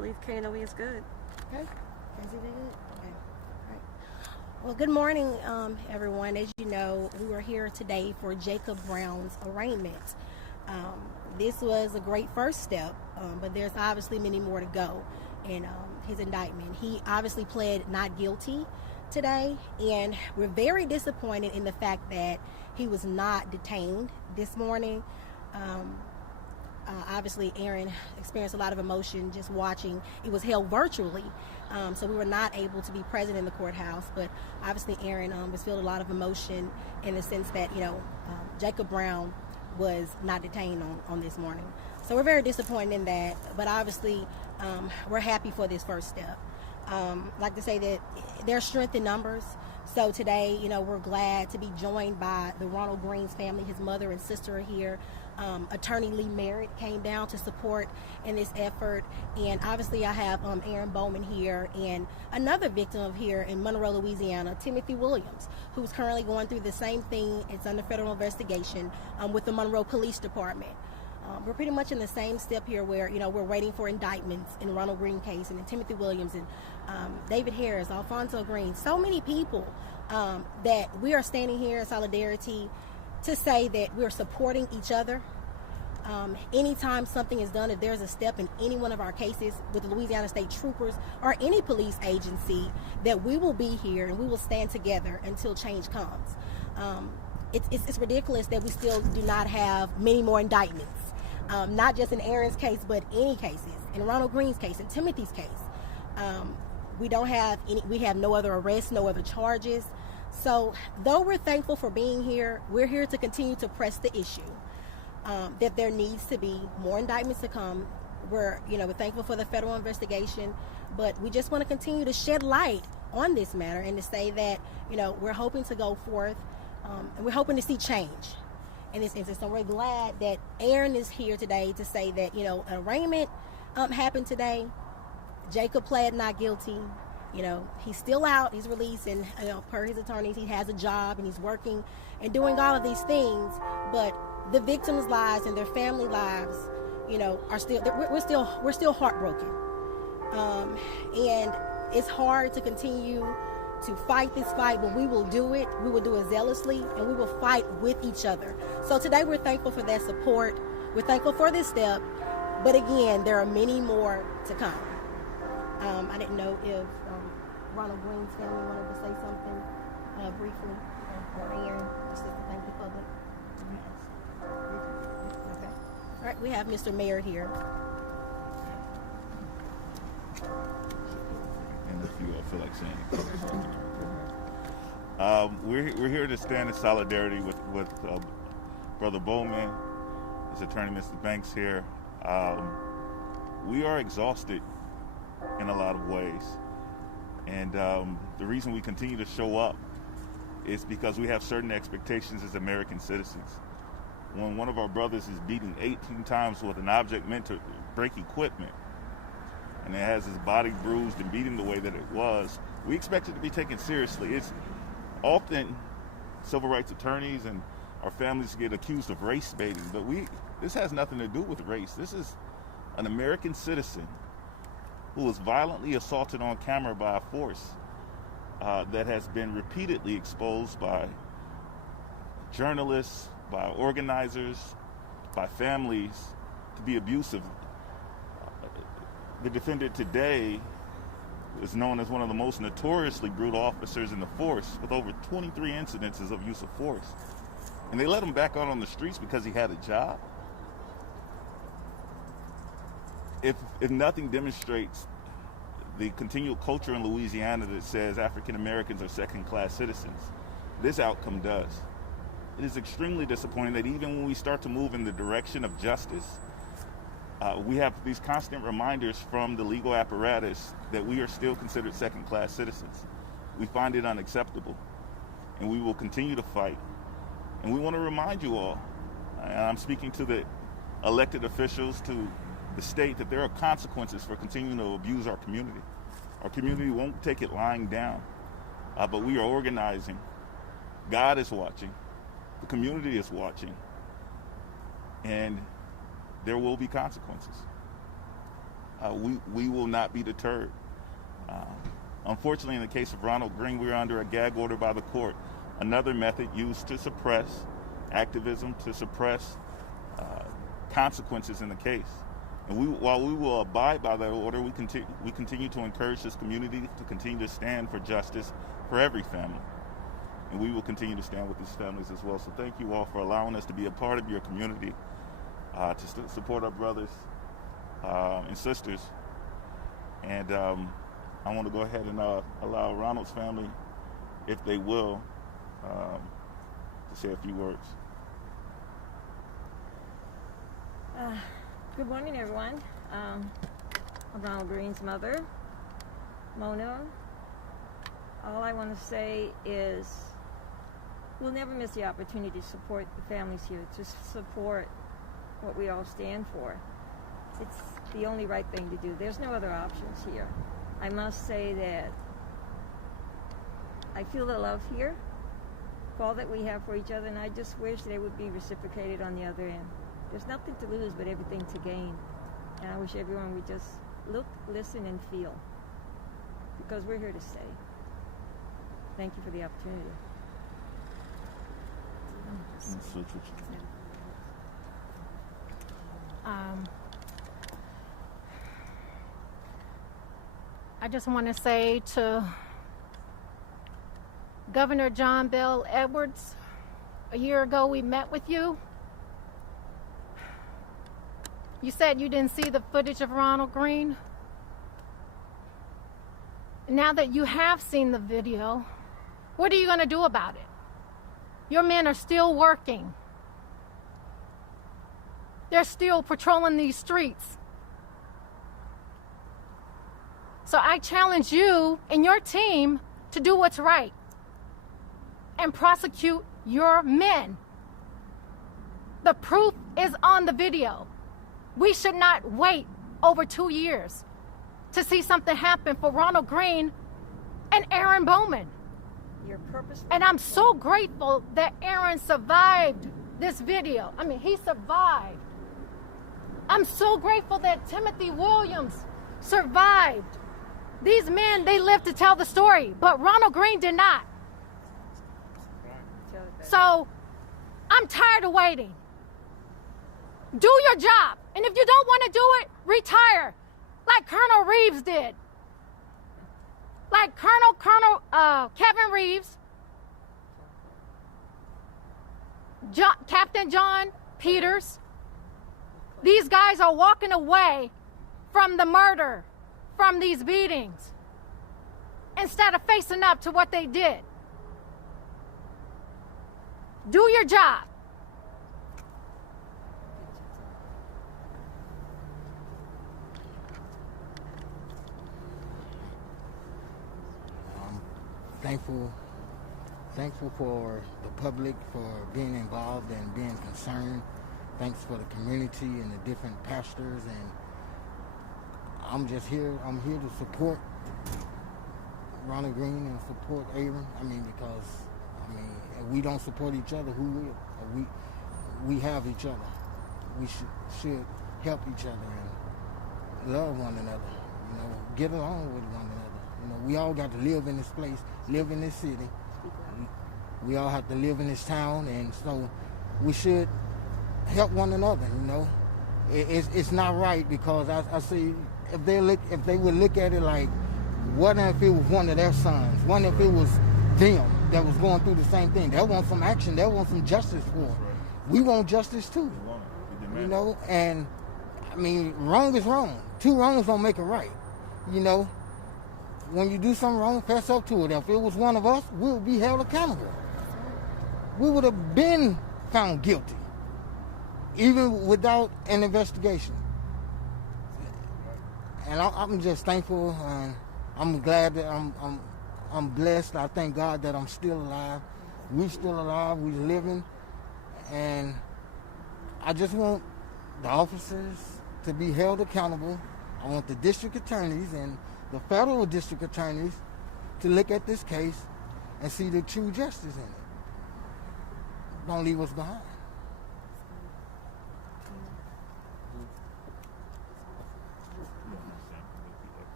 believe KNOE is good. Okay. Casey, they good? Okay. All right. Well, good morning, everyone. As you know, we were here today for Jacob Brown's arraignment. This was a great first step, but there's obviously many more to go in his indictment. He obviously pled not guilty today, and we're very disappointed in the fact that he was not detained this morning. Obviously, Aaron experienced a lot of emotion just watching. It was held virtually, so we were not able to be present in the courthouse. But obviously, Aaron was filled a lot of emotion in the sense that, Jacob Brown was not detained on this morning. So we're very disappointed in that. But obviously, we're happy for this first step. Like to say that there's strength in numbers. So today, we're glad to be joined by the Ronald Green's family. His mother and sister are here. Attorney Lee Merritt came down to support in this effort. And obviously I have Aaron Bowman here and another victim here in Monroe, Louisiana, Timothy Williams, who's currently going through the same thing. It's under federal investigation with the Monroe Police Department. We're pretty much in the same step here where, we're waiting for indictments in the Ronald Green case and in Timothy Williams and David Harris, Alfonso Green, so many people that we are standing here in solidarity to say that we're supporting each other. Anytime something is done, if there's a step in any one of our cases with the Louisiana State Troopers or any police agency, that we will be here and we will stand together until change comes. It's ridiculous that we still do not have many more indictments. Not just in Aaron's case, but any cases. In Ronald Green's case, in Timothy's case. We don't have any, we have no other arrests, no other charges. So though we're thankful for being here, we're here to continue to press the issue that there needs to be more indictments to come. We're thankful for the federal investigation, but we just want to continue to shed light on this matter and to say that, we're hoping to go forth and we're hoping to see change in this instance. So we're glad that Aaron is here today to say that, an arraignment happened today. Jacob pled not guilty. He's still out, he's released, and per his attorneys, he has a job and he's working and doing all of these things. But the victims' lives and their family lives, are still, we're still heartbroken. And it's hard to continue to fight this fight, but we will do it. We will do it zealously, and we will fight with each other. So today we're thankful for that support. We're thankful for this step, but again, there are many more to come. I didn't know if Ronald Green's family wanted to say something briefly, or Aaron, just to thank the public. Okay. All right, we have Mr. Mayor here. And if you all feel like saying it. We're here to stand in solidarity with Brother Bowman, his attorney, Mr. Banks here. We are exhausted in a lot of ways. And the reason we continue to show up is because we have certain expectations as American citizens. When one of our brothers is beaten 18 times with an object meant to break equipment, and it has his body bruised and beaten the way that it was, we expect it to be taken seriously. It's often civil rights attorneys and our families get accused of race baiting, but this has nothing to do with race. This is an American citizen who was violently assaulted on camera by a force that has been repeatedly exposed by journalists, by organizers, by families to be abusive. The defendant today is known as one of the most notoriously brutal officers in the force, with over 23 incidences of use of force. And they let him back out on the streets because he had a job. If nothing demonstrates the continual culture in Louisiana that says African Americans are second-class citizens, this outcome does. It is extremely disappointing that even when we start to move in the direction of justice, we have these constant reminders from the legal apparatus that we are still considered second-class citizens. We find it unacceptable, and we will continue to fight. And we want to remind you all, and I'm speaking to the elected officials, to the state, that there are consequences for continuing to abuse our community. Our community won't take it lying down, but we are organizing. God is watching. The community is watching. And there will be consequences. we will not be deterred. Unfortunately, in the case of Ronald Green, we are under a gag order by the court, another method used to suppress activism, to suppress consequences in the case. And while we will abide by that order, we continue to encourage this community to continue to stand for justice for every family. And we will continue to stand with these families as well. So thank you all for allowing us to be a part of your community, to support our brothers and sisters. And I want to go ahead and allow Ronald's family, if they will, to say a few words. Good morning, everyone. I'm Ronald Green's mother, Mona. All I want to say is we'll never miss the opportunity to support the families here, to support what we all stand for. It's the only right thing to do. There's no other options here. I must say that I feel the love here for all that we have for each other, and I just wish that it would be reciprocated on the other end. There's nothing to lose but everything to gain. And I wish everyone would just look, listen, and feel. Because we're here to stay. Thank you for the opportunity. I just want to say to Governor John Bel Edwards, a year ago we met with you. You said you didn't see the footage of Ronald Green. Now that you have seen the video, what are you going to do about it? Your men are still working. They're still patrolling these streets. So I challenge you and your team to do what's right and prosecute your men. The proof is on the video. We should not wait over 2 years to see something happen for Ronald Green and Aaron Bowman. And I'm so grateful that Aaron survived this video. I mean, he survived. I'm so grateful that Timothy Williams survived. These men, they lived to tell the story, but Ronald Green did not. So I'm tired of waiting. Do your job. And if you don't want to do it, retire. Like Colonel Reeves did. Like Colonel Kevin Reeves, Captain John Peters. These guys are walking away from the murder, from these beatings, instead of facing up to what they did. Do your job. Thankful for the public for being involved and being concerned. Thanks for the community and the different pastors, and I'm just here. I'm here to support Ronald Green and support Aaron. Because if we don't support each other, who will? We have each other. We should help each other and love one another. Get along with one another. We all got to live in this place, live in this city. We all have to live in this town, and so we should help one another. It's not right, because I see if they would look at it like, what if it was one of their sons? What if it was them that was going through the same thing? They want some action. They want some justice for it. We want justice too. And wrong is wrong. Two wrongs don't make it right. When you do something wrong, fess up to it. If it was one of us, we would be held accountable. We would have been found guilty, even without an investigation. And I'm just thankful, and I'm glad that I'm blessed. I thank God that I'm still alive. We're still alive. We're living, and I just want the officers to be held accountable. I want the district attorneys and the federal district attorneys to look at this case and see the true justice in it. Don't leave us behind.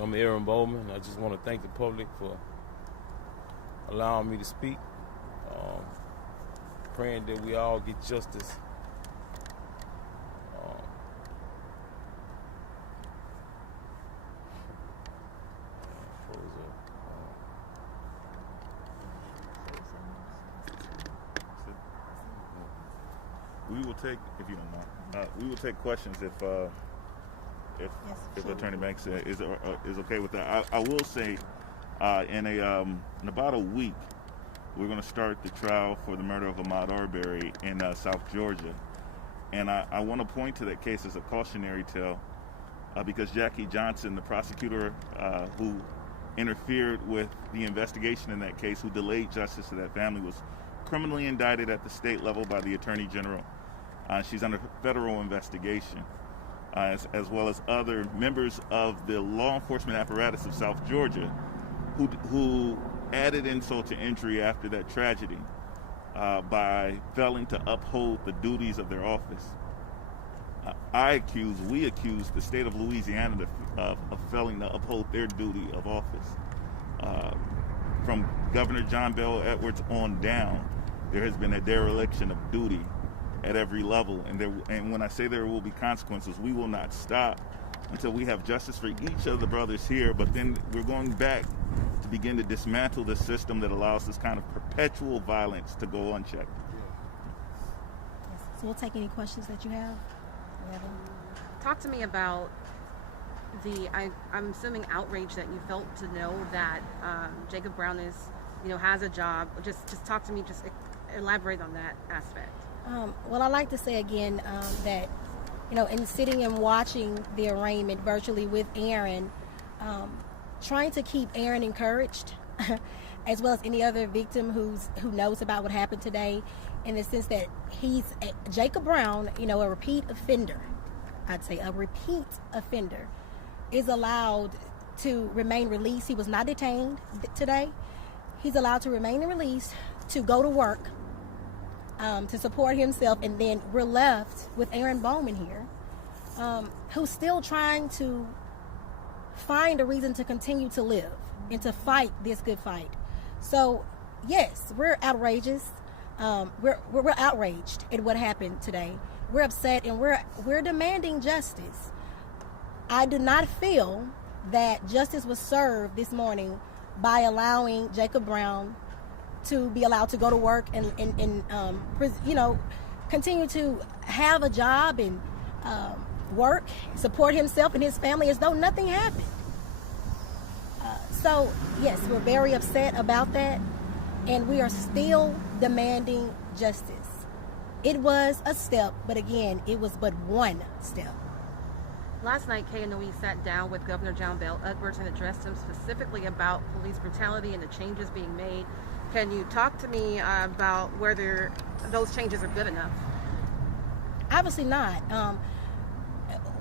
I'm Aaron Bowman. I just want to thank the public for allowing me to speak. Praying that we all get justice. We will take, if you don't mind, we will take questions if Attorney Banks is okay with that. I will say, in about a week, we're going to start the trial for the murder of Ahmad Arbery in South Georgia, and I want to point to that case as a cautionary tale because Jackie Johnson, the prosecutor who interfered with the investigation in that case, who delayed justice to that family, was criminally indicted at the state level by the Attorney General. She's under federal investigation, as well as other members of the law enforcement apparatus of South Georgia who added insult to injury after that tragedy by failing to uphold the duties of their office. We accuse the state of Louisiana of failing to uphold their duty of office. From Governor John Bell Edwards on down, there has been a dereliction of duty at every level, and when I say there will be consequences, we will not stop until we have justice for each of the brothers here. But then we're going back to begin to dismantle the system that allows this kind of perpetual violence to go unchecked. Yes. So we'll take any questions that you have. Talk to me about I'm assuming outrage that you felt to know that Jacob Brown has a job. Just talk to me. Just elaborate on that aspect. Well, I like to say again that, in sitting and watching the arraignment virtually with Aaron, trying to keep Aaron encouraged, as well as any other victim who knows about what happened today, in the sense that Jacob Brown, a repeat offender, I'd say a repeat offender, is allowed to remain released. He was not detained today. He's allowed to remain released to go to work, to support himself, and then we're left with Aaron Bowman here, who's still trying to find a reason to continue to live and to fight this good fight. So, yes, we're outrageous. We're outraged at what happened today. We're upset, and we're demanding justice. I do not feel that justice was served this morning by allowing Jacob Brown to be allowed to go to work and continue to have a job and work, support himself and his family as though nothing happened. So, yes, we're very upset about that, and we are still demanding justice. It was a step, but again, it was but one step. Last night, KNOE sat down with Governor John Bell Edwards and addressed him specifically about police brutality and the changes being made. Can you talk to me about whether those changes are good enough? Obviously not.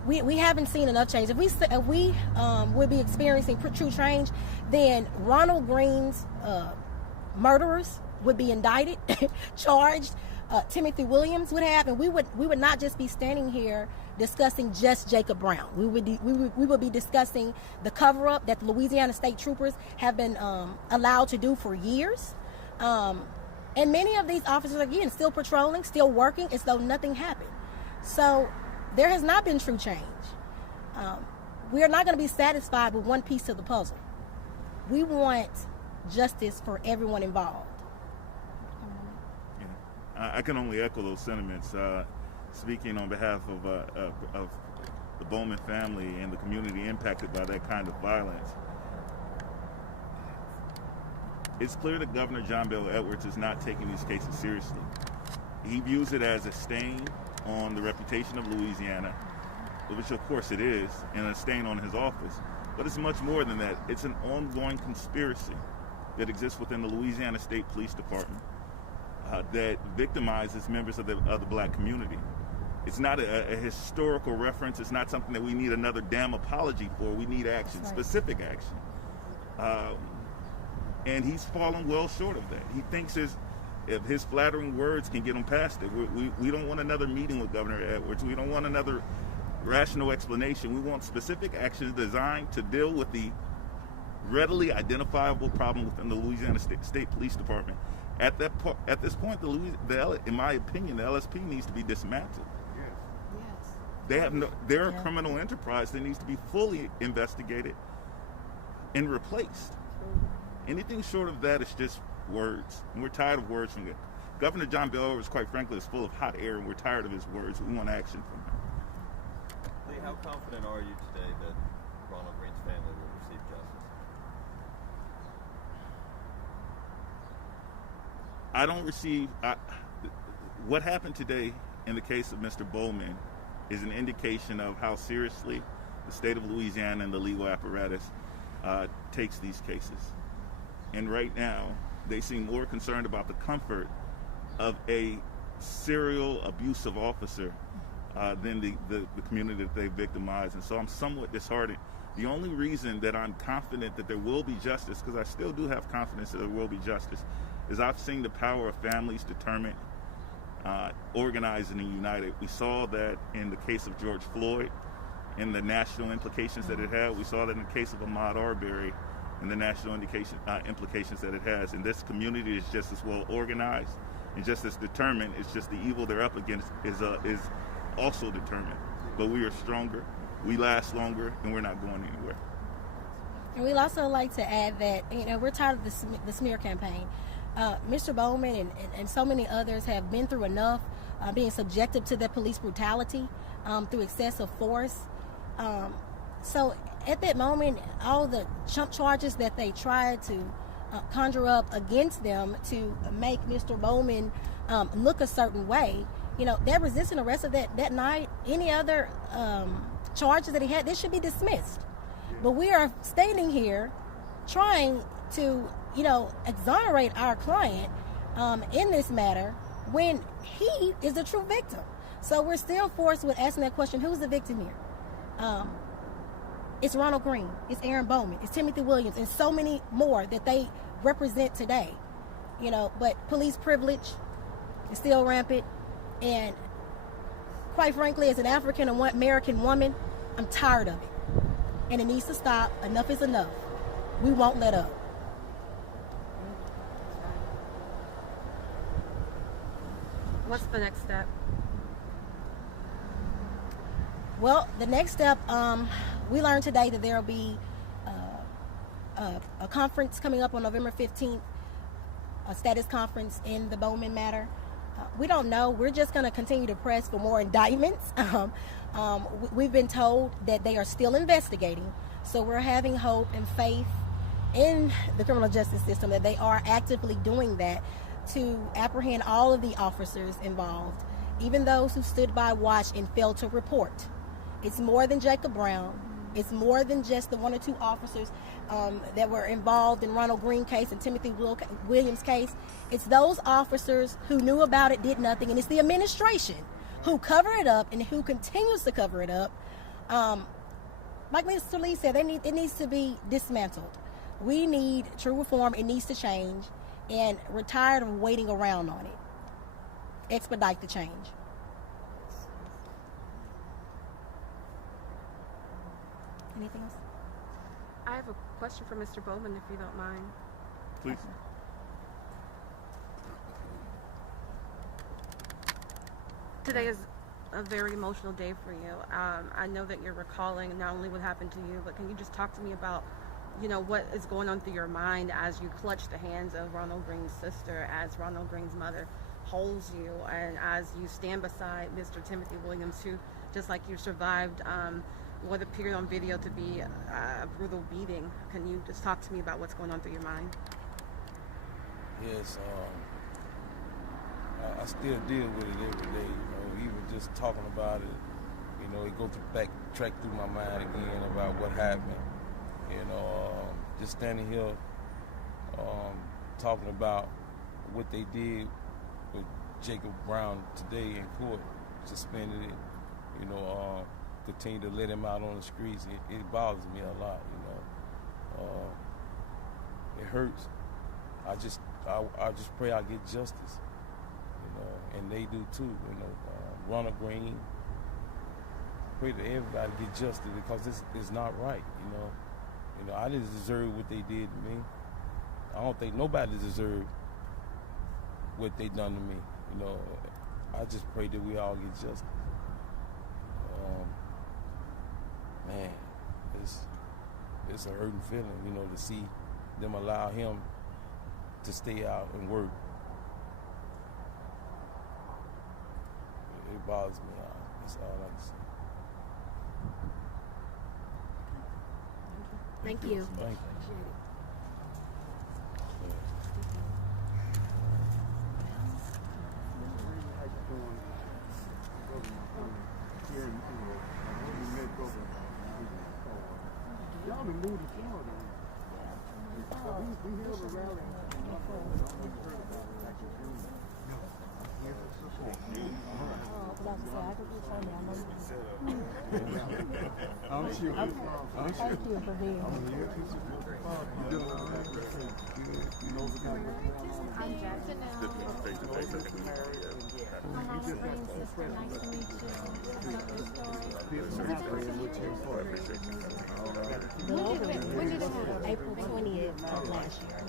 We haven't seen enough change. If we would be experiencing true change, then Ronald Green's murderers would be indicted, charged. Timothy Williams would have, and we would not just be standing here discussing just Jacob Brown. We would be discussing the cover-up that the Louisiana State Troopers have been allowed to do for years. And many of these officers, again, still patrolling, still working as though nothing happened. So there has not been true change. We are not going to be satisfied with one piece of the puzzle. We want justice for everyone involved. I can only echo those sentiments. Speaking on behalf of the Bowman family and the community impacted by that kind of violence, it's clear that Governor John Bell Edwards is not taking these cases seriously. He views it as a stain on the reputation of Louisiana, which of course it is, and a stain on his office. But it's much more than that. It's an ongoing conspiracy that exists within the Louisiana State Police Department that victimizes members of the black community. It's not a historical reference. It's not something that we need another damn apology for. We need action, specific action. And he's fallen well short of that. He thinks if his flattering words can get him past it. We don't want another meeting with Governor Edwards. We don't want another rational explanation. We want specific actions designed to deal with the readily identifiable problem within the Louisiana State Police Department. At this point, in my opinion, the LSP needs to be dismantled. Yes. They're a criminal enterprise that needs to be fully investigated and replaced. Anything short of that is just words, and we're tired of words from it. Governor John Bel Edwards, quite frankly, is full of hot air, and we're tired of his words. We want action from him. Lee, how confident are you today that Ronald Green's family will receive justice? What happened today in the case of Mr. Bowman is an indication of how seriously the state of Louisiana and the legal apparatus takes these cases. And right now, they seem more concerned about the comfort of a serial abusive officer than the community that they victimize. And so I'm somewhat disheartened. The only reason that I'm confident that there will be justice, because I still do have confidence that there will be justice, is I've seen the power of families determined, organized, and united. We saw that in the case of George Floyd and the national implications that it had. We saw that in the case of Ahmad Arbery and the national implications that it has. And this community is just as well organized and just as determined. It's just the evil they're up against is also determined. But we are stronger, we last longer, and we're not going anywhere. And we'd also like to add that, we're tired of the smear campaign. Mr. Bowman and so many others have been through enough being subjected to their police brutality through excessive force. So at that moment, all the chump charges that they tried to conjure up against them to make Mr. Bowman look a certain way, that resisting arrest of that night, any other charges that he had, this should be dismissed. But we are standing here trying to, exonerate our client in this matter when he is the true victim. So we're still forced with asking that question, who's the victim here? It's Ronald Green, it's Aaron Bowman, it's Timothy Williams, and so many more that they represent today. But police privilege is still rampant. And quite frankly, as an African American woman, I'm tired of it. And it needs to stop. Enough is enough. We won't let up. What's the next step? Well, the next step, we learned today that there will be a conference coming up on November 15th, a status conference in the Bowman matter. We don't know. We're just going to continue to press for more indictments. We've been told that they are still investigating. So we're having hope and faith in the criminal justice system that they are actively doing that to apprehend all of the officers involved, even those who stood by, watched, and failed to report. It's more than Jacob Brown. It's more than just the one or two officers that were involved in Ronald Green case and Timothy Williams case. It's those officers who knew about it, did nothing, and it's the administration who cover it up and who continues to cover it up. Like Mr. Lee said, it needs to be dismantled. We need true reform. It needs to change, and we're tired of waiting around on it. Expedite the change. Anything else? I have a question for Mr. Bowman, if you don't mind. Please. Today is a very emotional day for you. I know that you're recalling not only what happened to you, but can you just talk to me about, what is going on through your mind as you clutch the hands of Ronald Green's sister, as Ronald Green's mother holds you, and as you stand beside Mr. Timothy Williams, who, just like you, survived what appeared on video to be a brutal beating. Can you just talk to me about what's going on through your mind? Yes, I still deal with it every day, even just talking about it, it goes backtrack through my mind again about what happened, just standing here talking about what they did with Jacob Brown today in court, suspended it, continue to let him out on the streets. It bothers me a lot, it hurts. I just pray I get justice, and they do too. Ronald Green, pray that everybody get justice because this is not right, You know, I didn't deserve what they did to me. I don't think nobody deserved what they done to me. You know, I just pray that we all get justice. Man, it's a hurting feeling, you know, to see them allow him to stay out and work. It bothers me. That's all I can say. Thank you. Thank you. Y'all been moved to Florida. We held a rally. I'm sure. Thank you for being here. I'm Jackson now. Nice to meet you. When did it happen? April 20th of last year.